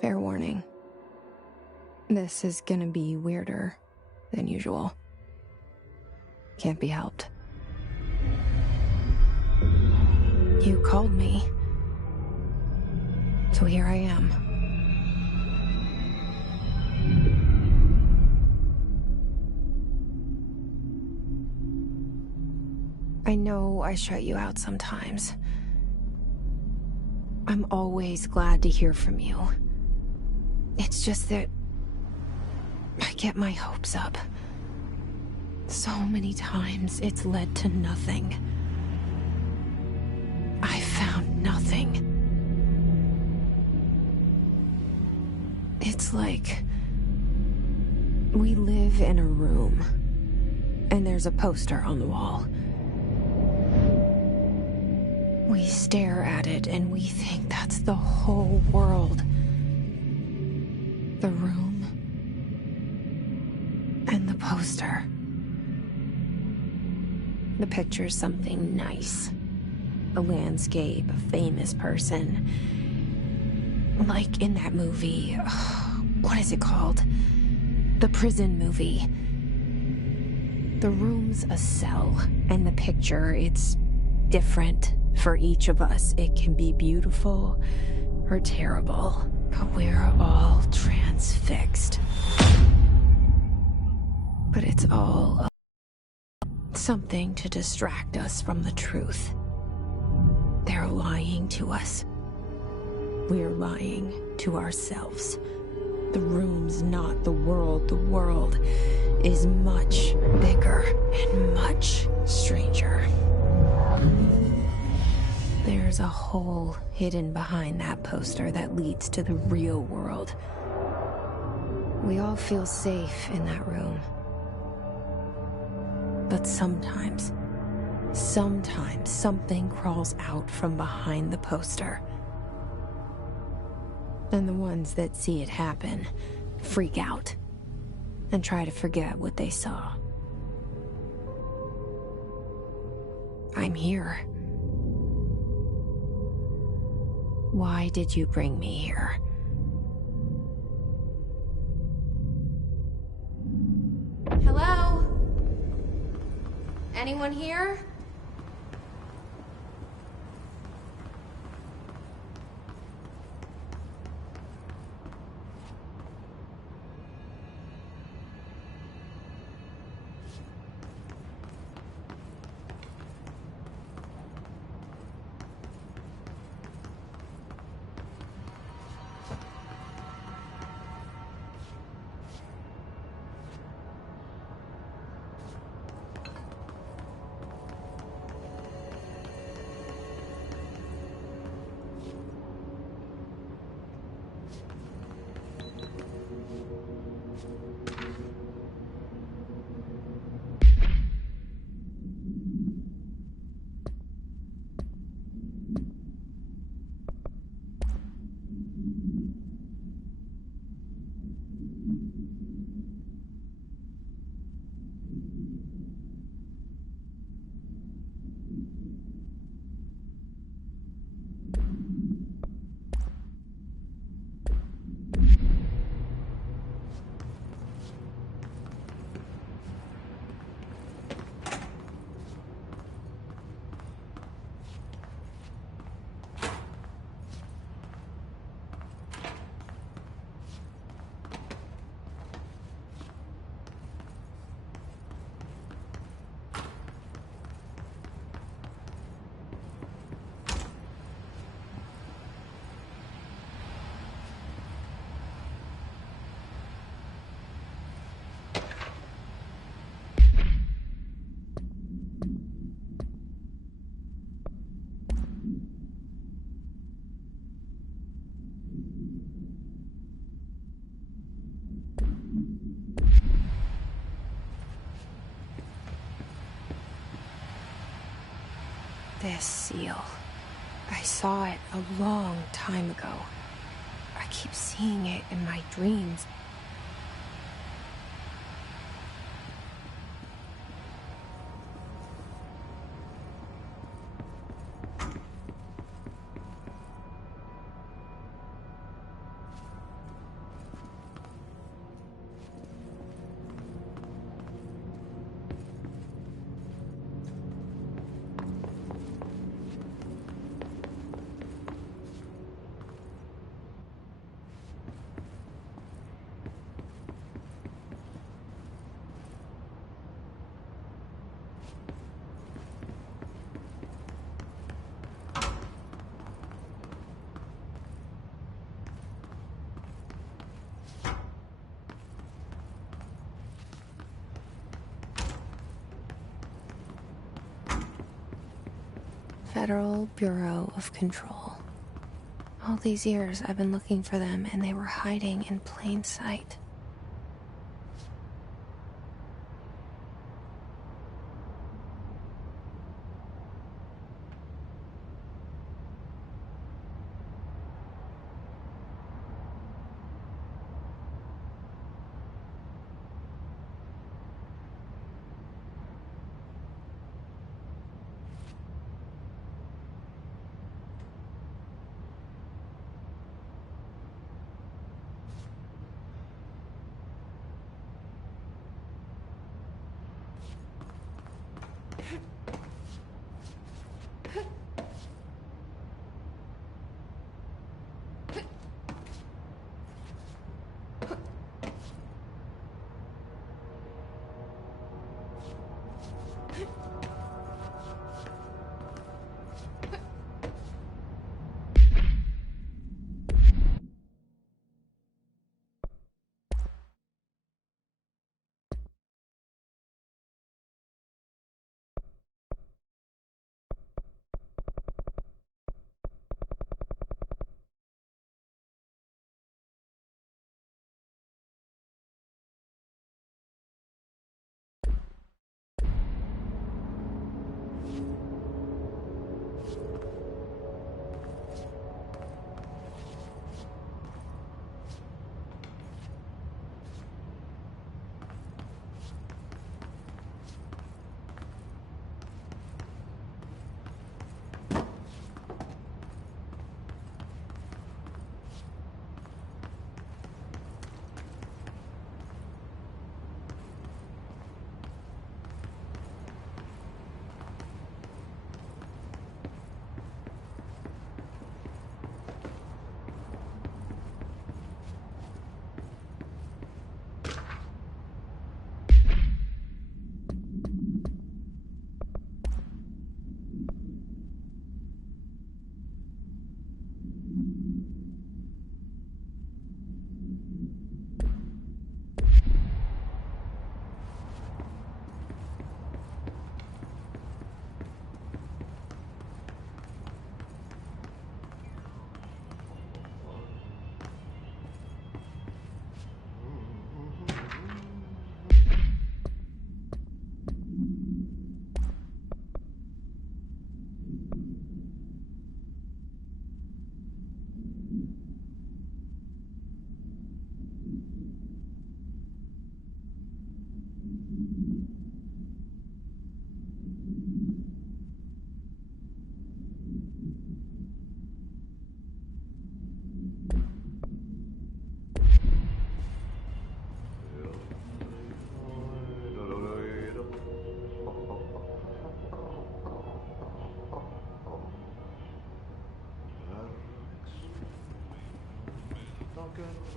Fair warning. This is gonna be weirder than usual. Can't be helped. You called me. So here I am. I know I shut you out sometimes. I'm always glad to hear from you. It's just that I get my hopes up. So many times it's led to nothing. I found nothing. It's like we live in a room, and there's a poster on the wall. We stare at it and we think that's the whole world. The room and the poster. The picture's something nice. A landscape, a famous person. Like in that movie, what is it called? The prison movie. The room's a cell, and the picture, it's different for each of us. It can be beautiful or terrible, but we're all transfixed. But it's all something to distract us from the truth. They're lying to us. We're lying to ourselves. The room's not the world. The world is much bigger and much stranger. There's a hole hidden behind that poster that leads to the real world. We all feel safe in that room. But sometimes something crawls out from behind the poster. And the ones that see it happen freak out and try to forget what they saw. I'm here. Why did you bring me here? Hello? Anyone here? This seal. I saw it a long time ago. I keep seeing it in my dreams. Federal Bureau of Control. All these years I've been looking for them, and they were hiding in plain sight.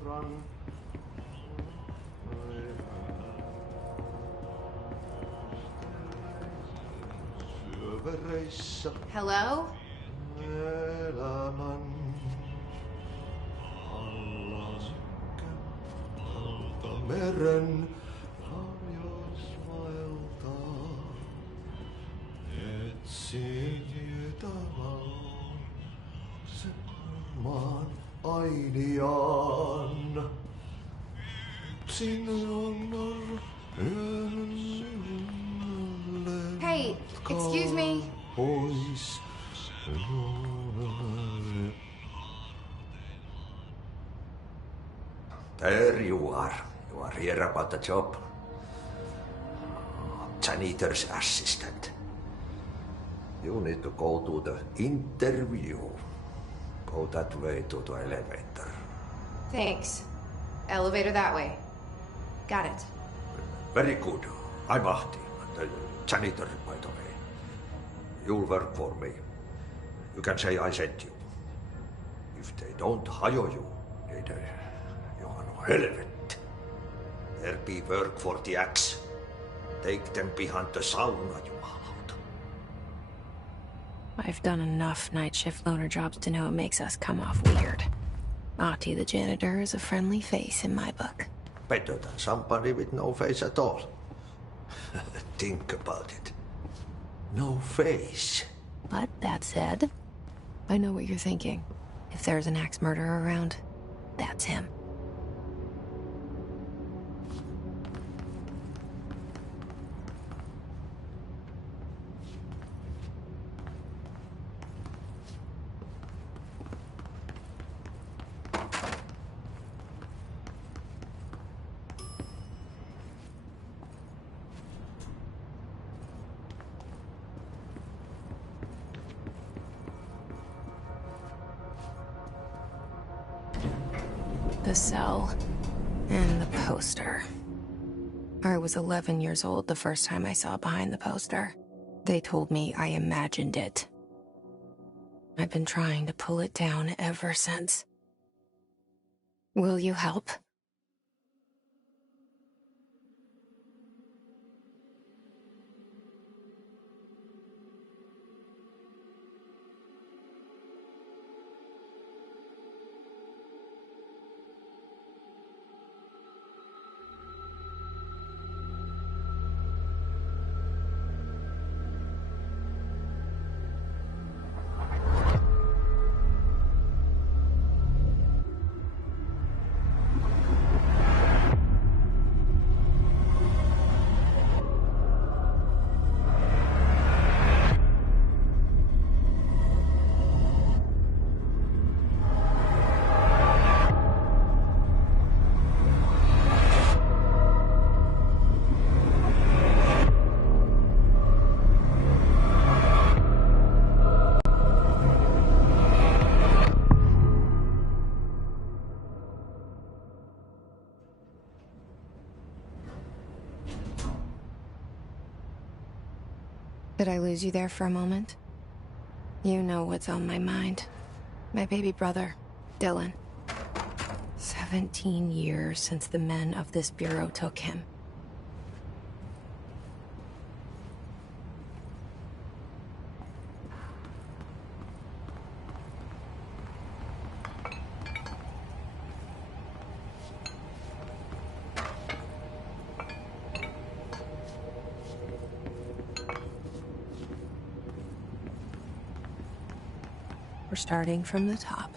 Run. Hello? Meren harjosmailta etsin tavan maan ainiaan. Hey, excuse me. Pois. There you are. You are here about the job. Janitor's assistant. You need to go to the interview. Go that way to the elevator. Thanks. Elevator that way. Got it. Very good. I'm Ahti, the janitor, by the way. You'll work for me. You can say I sent you. If they don't hire you, they you are no helvet. There be work for the axe. Take them behind the sauna, jumalauta. I've done enough night shift loner jobs to know it makes us come off weird. Ahti the janitor is a friendly face in my book. Better than somebody with no face at all. Think about it. No face. But that said, I know what you're thinking. If there's an axe murderer around, that's him. The cell and the poster. I was 11 years old the first time I saw behind the poster. They told me I imagined it. I've been trying to pull it down ever since. Will you help? Did I lose you there for a moment? You know what's on my mind. My baby brother, Dylan. 17 years since the men of this bureau took him. We're starting from the top.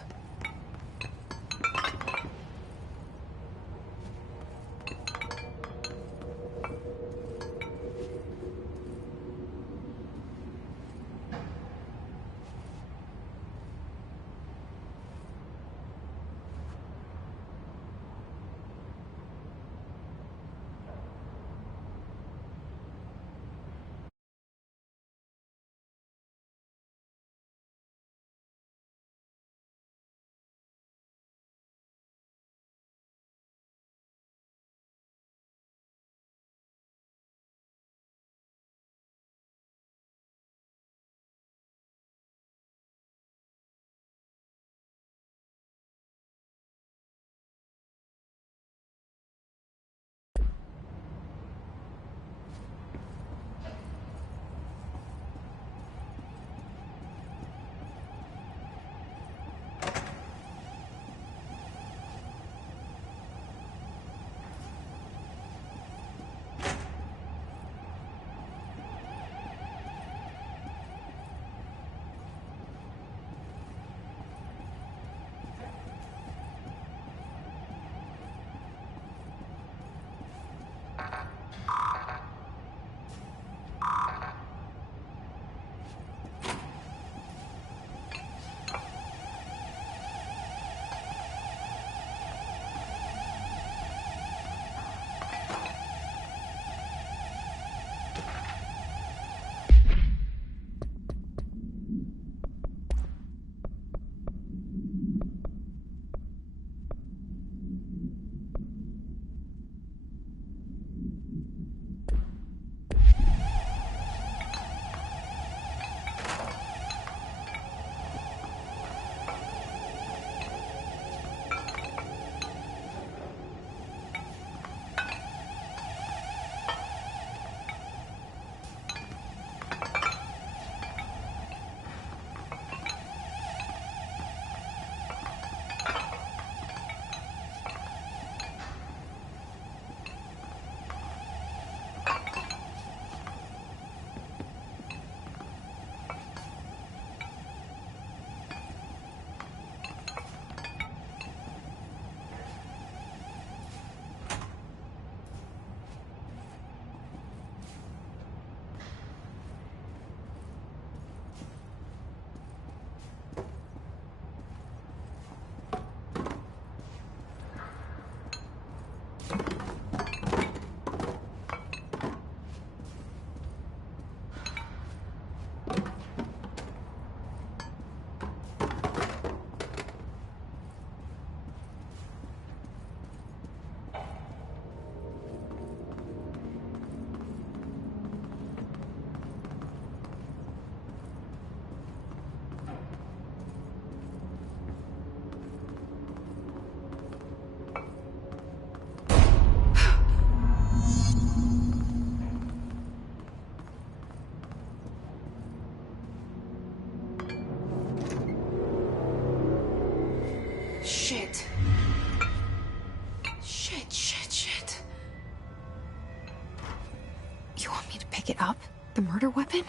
pick it up? The murder weapon?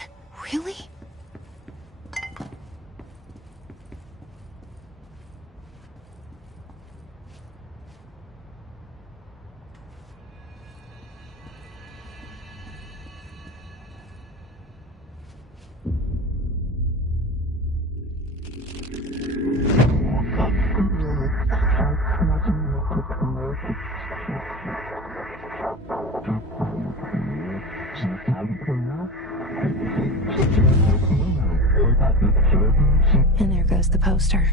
Really? And there goes the poster.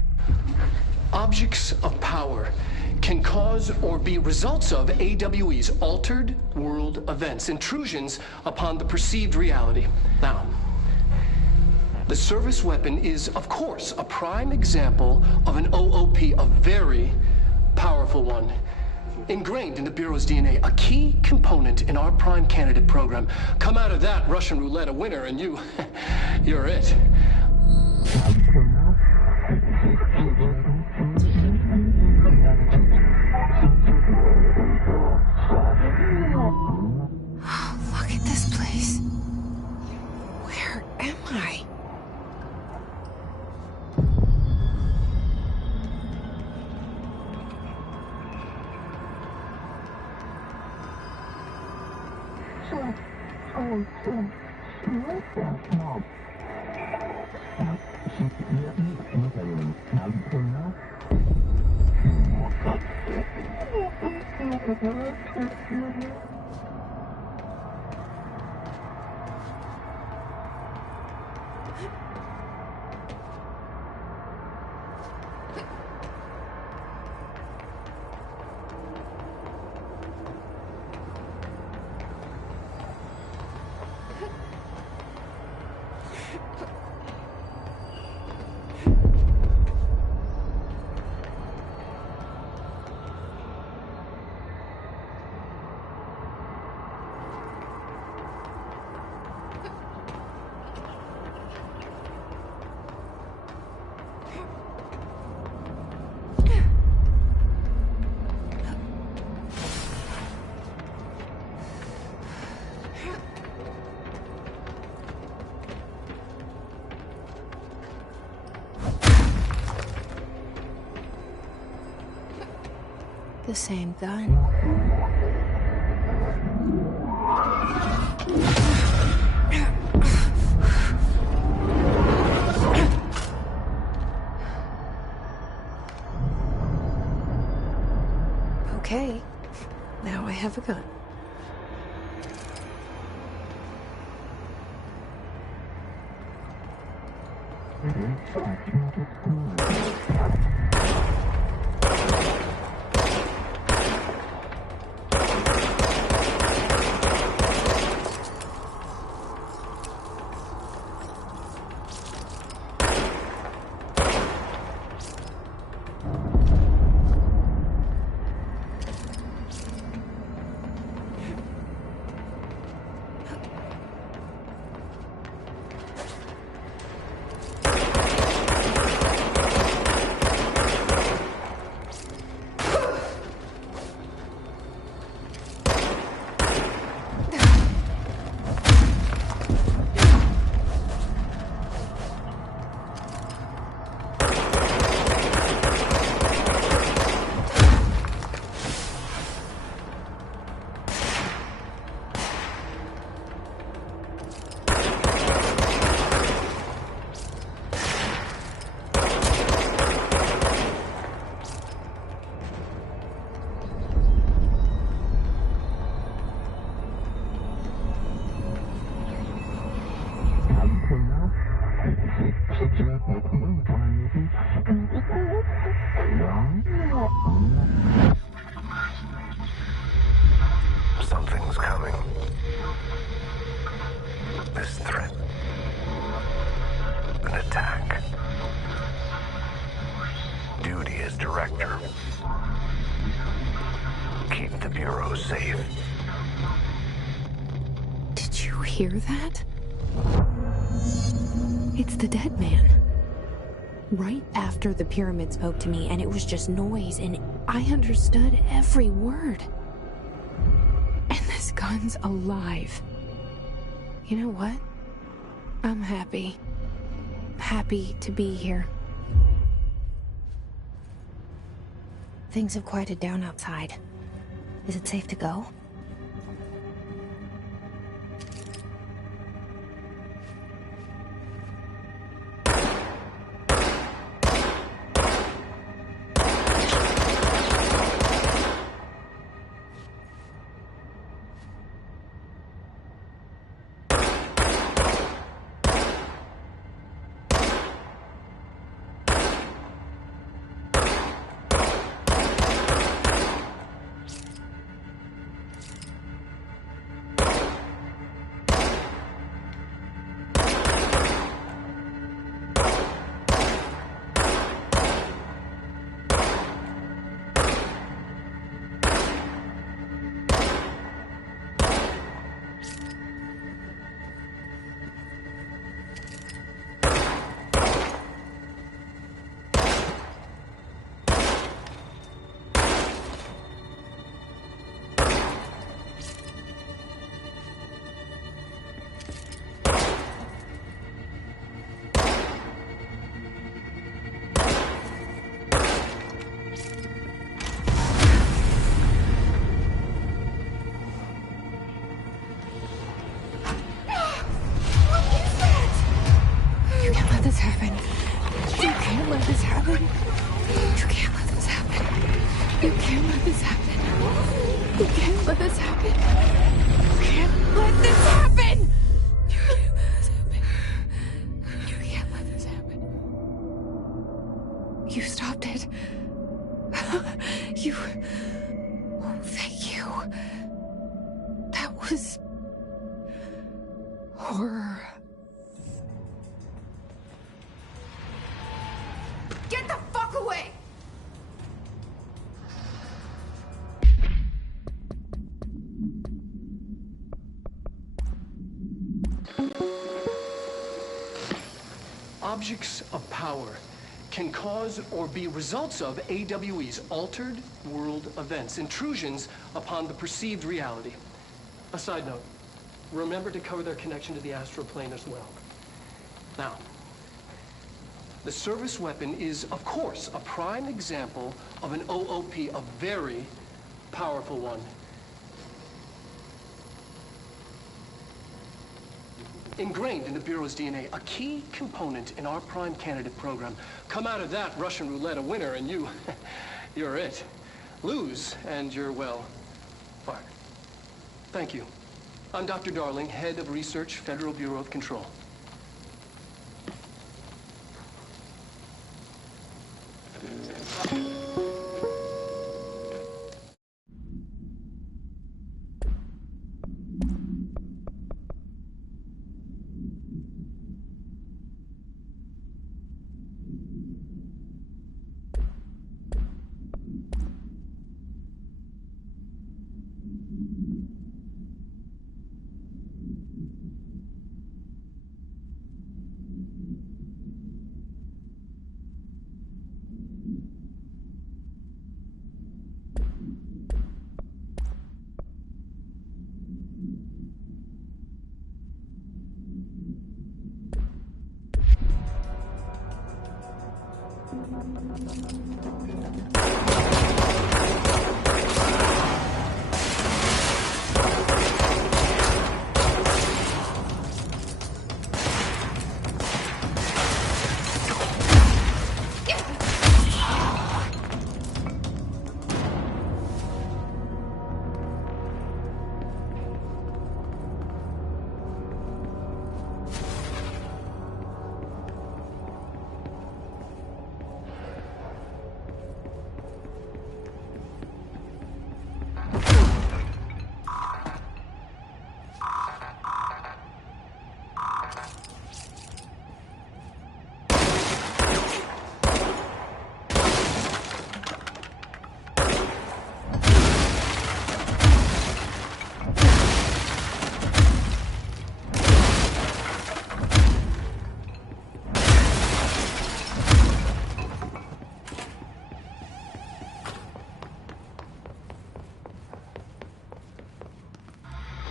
Objects of power can cause or be results of AWE's altered world events, intrusions upon the perceived reality. Now, the service weapon is, of course, a prime example of an OOP, a very powerful one. Ingrained in the Bureau's DNA, a key component in our prime candidate program. Come out of that Russian roulette a winner and you're it. Look at this place. Where am I? The same gun. Okay, now I have a gun. Something's coming. This threat. An attack. Duty as director. Keep the Bureau safe. Did you hear that? It's the dead man. Right after the pyramid spoke to me, and it was just noise, and I understood every word. And this gun's alive. You know what? I'm happy. Happy to be here. Things have quieted down outside. Is it safe to go? You stopped it. You... Oh, thank you. That was... horror. Get the fuck away! Objects of power can cause or be results of AWE's altered world events, intrusions upon the perceived reality. A side note, remember to cover their connection to the astral plane as well. Now, the service weapon is, of course, a prime example of an OOP, a very powerful one. Ingrained in the Bureau's DNA, a key component in our prime candidate program. Come out of that Russian roulette a winner and you're it. Lose and you're, well, fired. Thank you. I'm Dr. Darling, head of research, Federal Bureau of Control.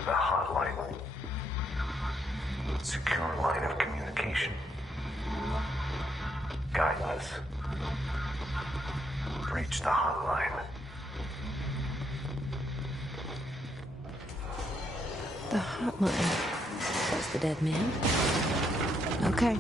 The hotline. Secure line of communication. Guidance. Reach the hotline. The hotline, says the dead man. Okay.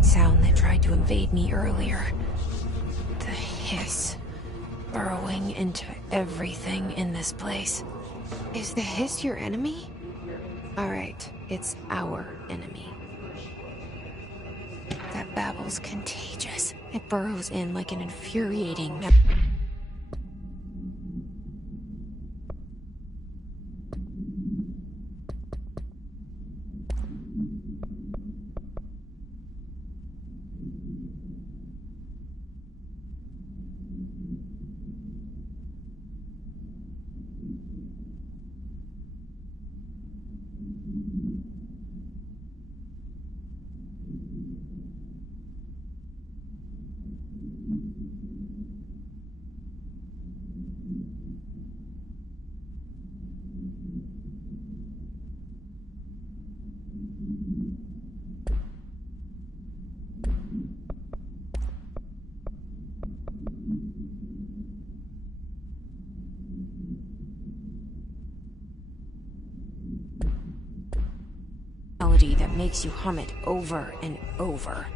Sound that tried to invade me earlier. The hiss, burrowing into everything in this place. Is the hiss your enemy? Alright, it's our enemy. That babble's contagious. It burrows in like an infuriating... melody that makes you hum it over and over.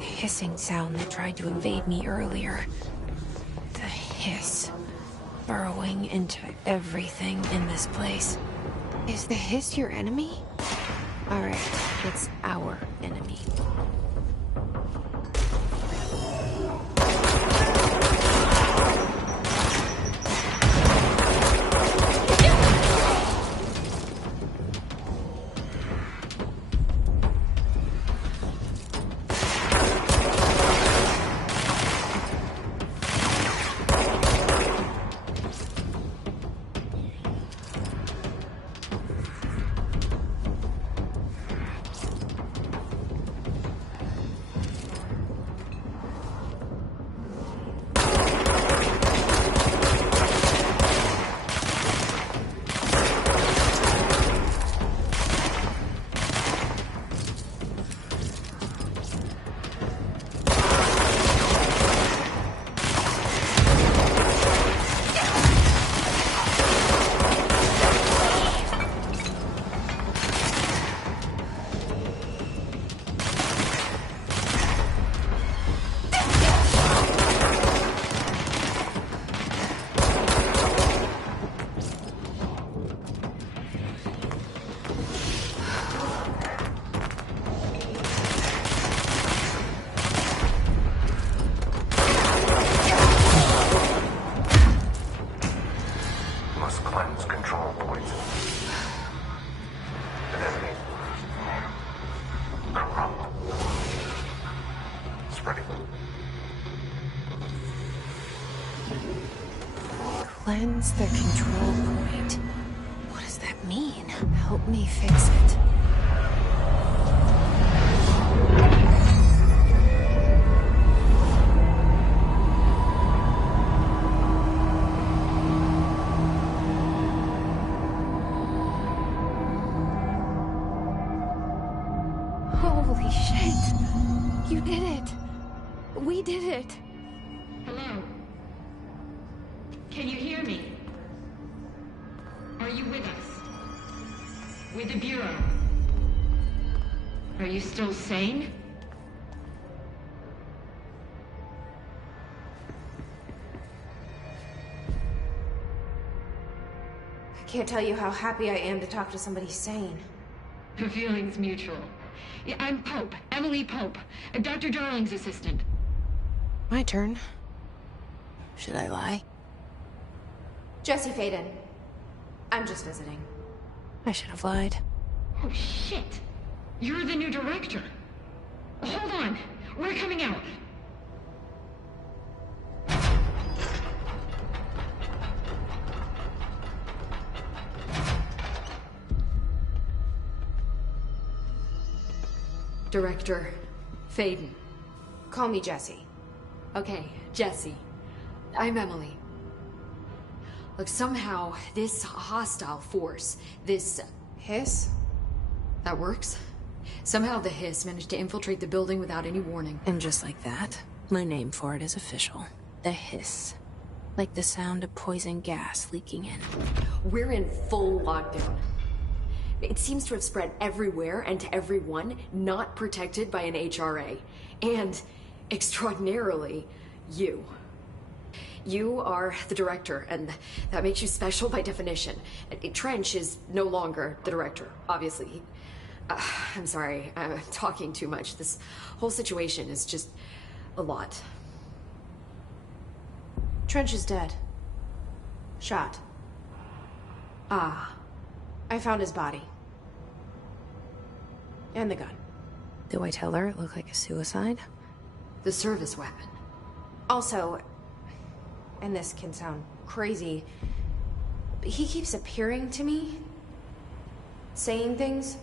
Hissing sound that tried to invade me earlier. The hiss, burrowing into everything in this place. Is the hiss your enemy? Alright, it's our enemy. Cleanse the control point. What does that mean? Help me fix it. Holy shit! You did it! We did it! Hello? Can you hear me? Are you with us? With the Bureau? Are you still sane? I can't tell you how happy I am to talk to somebody sane. The feeling's mutual. Yeah, I'm Pope. Emily Pope. Dr. Darling's assistant. My turn. Should I lie? Jesse Faden. I'm just visiting. I should have lied. Oh, shit. You're the new director. Hold on. We're coming out. Director Faden. Call me Jesse. Okay, Jesse. I'm Emily. Look, somehow, this hostile force, this... Hiss? That works? Somehow the Hiss managed to infiltrate the building without any warning. And just like that, my name for it is official. The Hiss. Like the sound of poison gas leaking in. We're in full lockdown. It seems to have spread everywhere and to everyone not protected by an HRA. And, extraordinarily, you. You are the director, and that makes you special by definition. Trench is no longer the director, obviously. I'm sorry, I'm talking too much. This whole situation is just a lot. Trench is dead. Shot. Ah. I found his body. And the gun. Do I tell her it looked like a suicide? The service weapon. Also, and this can sound crazy, but he keeps appearing to me. Saying things.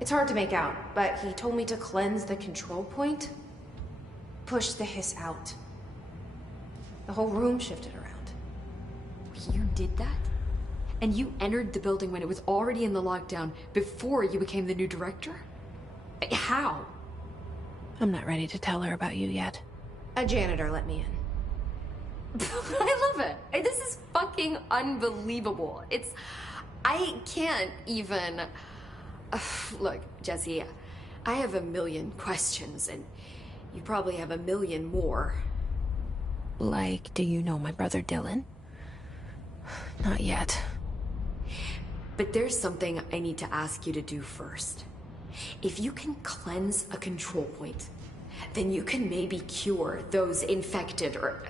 It's hard to make out, but he told me to cleanse the control point. Push the Hiss out. The whole room shifted around. You did that? And you entered the building when it was already in the lockdown before you became the new director? How? I'm not ready to tell her about you yet. A janitor let me in. I love it. This is fucking unbelievable. I can't even... Look, Jesse, I have a million questions, and you probably have a million more. Like, do you know my brother Dylan? Not yet. But there's something I need to ask you to do first. If you can cleanse a control point, then you can maybe cure those infected or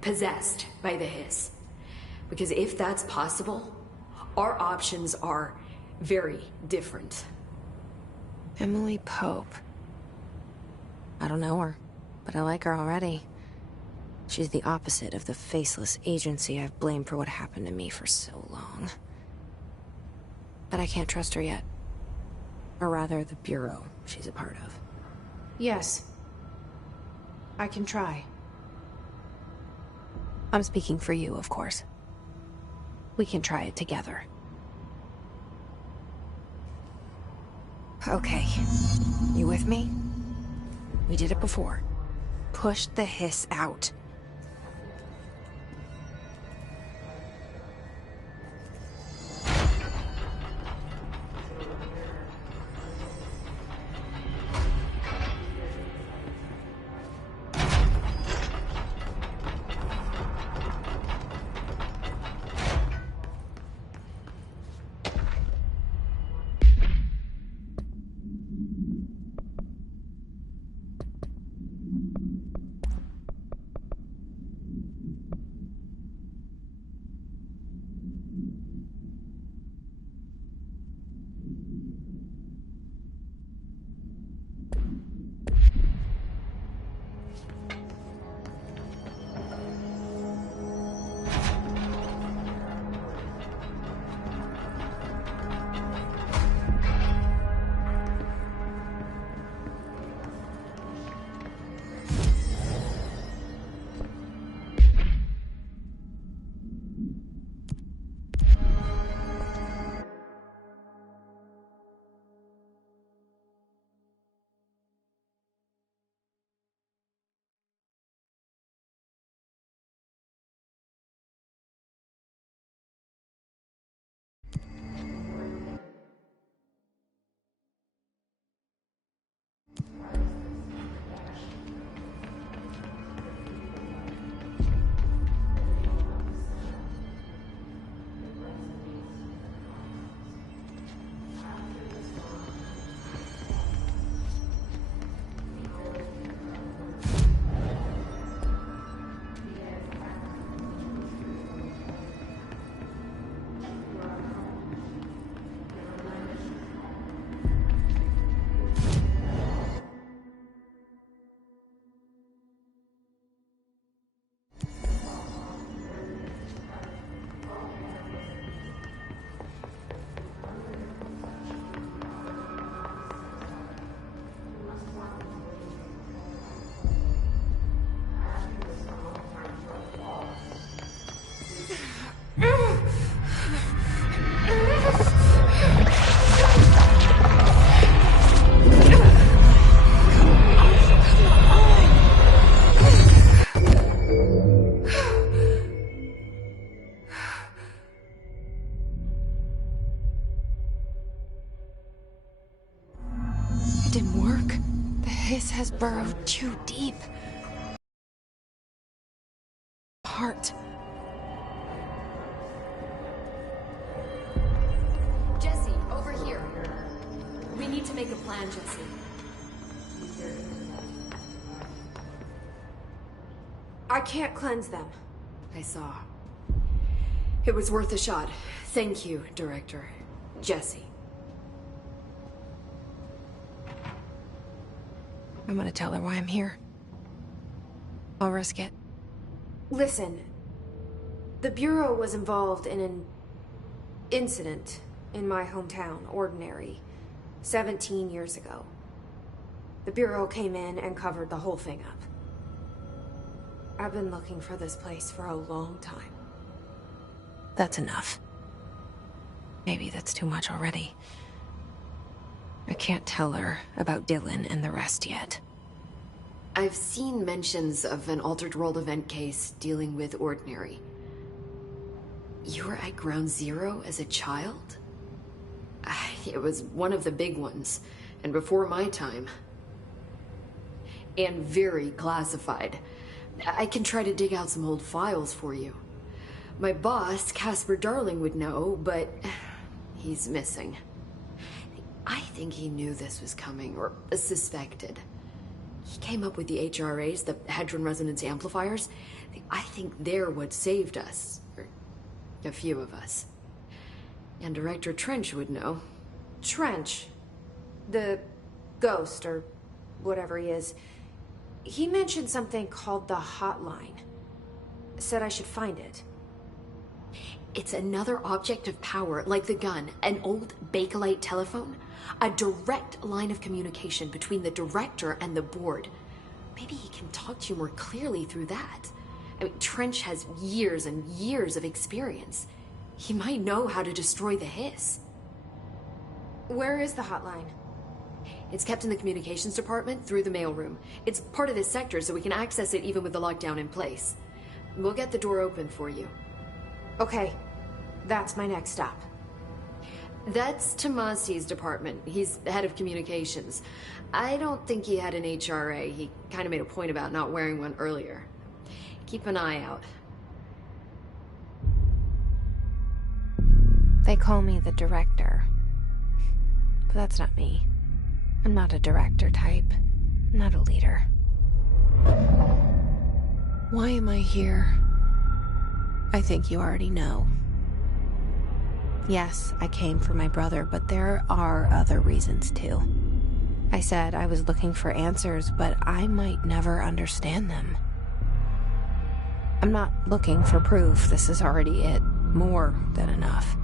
possessed by the Hiss. Because if that's possible, our options are very different. Emily Pope. I don't know her, but I like her already. She's the opposite of the faceless agency I've blamed for what happened to me for so long. But I can't trust her yet. Or rather, the Bureau she's a part of. Yes. I can try. I'm speaking for you, of course. We can try it together. Okay. You with me? We did it before. Push the Hiss out. didn't work. The hiss has burrowed too deep. Heart. Jesse, over here. We need to make a plan, Jesse. I can't cleanse them. I saw. It was worth a shot. Thank you, Director. Jesse. I'm gonna tell her why I'm here. I'll risk it. Listen, the Bureau was involved in an incident in my hometown, Ordinary, 17 years ago. The Bureau came in and covered the whole thing up. I've been looking for this place for a long time. That's enough. Maybe that's too much already. I can't tell her about Dylan and the rest yet. I've seen mentions of an Altered World event case dealing with Ordinary. You were at Ground Zero as a child? It was one of the big ones, and before my time. And very classified. I can try to dig out some old files for you. My boss, Casper Darling, would know, but he's missing. I think he knew this was coming, or suspected. He came up with the HRAs, the Hadron Resonance Amplifiers. I think they're what saved us. Or a few of us. And Director Trench would know. Trench, the ghost, or whatever he is, he mentioned something called the Hotline. Said I should find it. It's another object of power, like the gun, an old Bakelite telephone. A direct line of communication between the director and the board. Maybe he can talk to you more clearly through that. I mean, Trench has years and years of experience. He might know how to destroy the hiss. Where is the hotline? It's kept in the communications department through the mailroom. It's part of this sector, so we can access it even with the lockdown in place. We'll get the door open for you. Okay, that's my next stop. That's Tomasi's department. He's head of communications. I don't think he had an HRA. He kind of made a point about not wearing one earlier. Keep an eye out. They call me the director. But that's not me. I'm not a director type. I'm not a leader. Why am I here? I think you already know. Yes, I came for my brother, but there are other reasons too. I said I was looking for answers, but I might never understand them. I'm not looking for proof. This is already it. More than enough.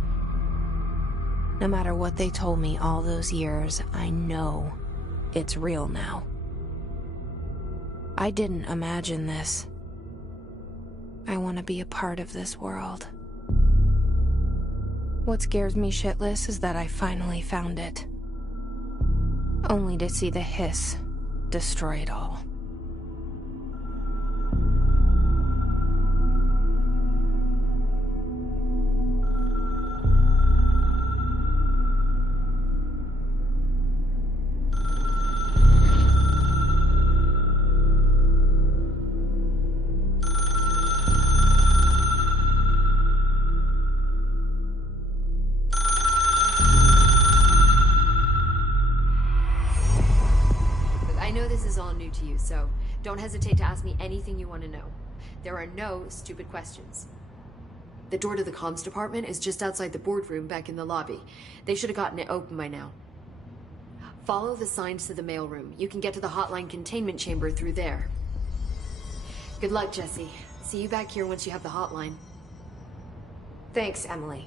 No matter what they told me all those years, I know it's real now. I didn't imagine this. I want to be a part of this world. What scares me shitless is that I finally found it. Only to see the hiss destroy it all. I know this is all new to you, so don't hesitate to ask me anything you want to know. There are no stupid questions. The door to the comms department is just outside the boardroom back in the lobby. They should have gotten it open by now. Follow the signs to the mailroom. You can get to the hotline containment chamber through there. Good luck, Jesse. See you back here once you have the hotline. Thanks, Emily.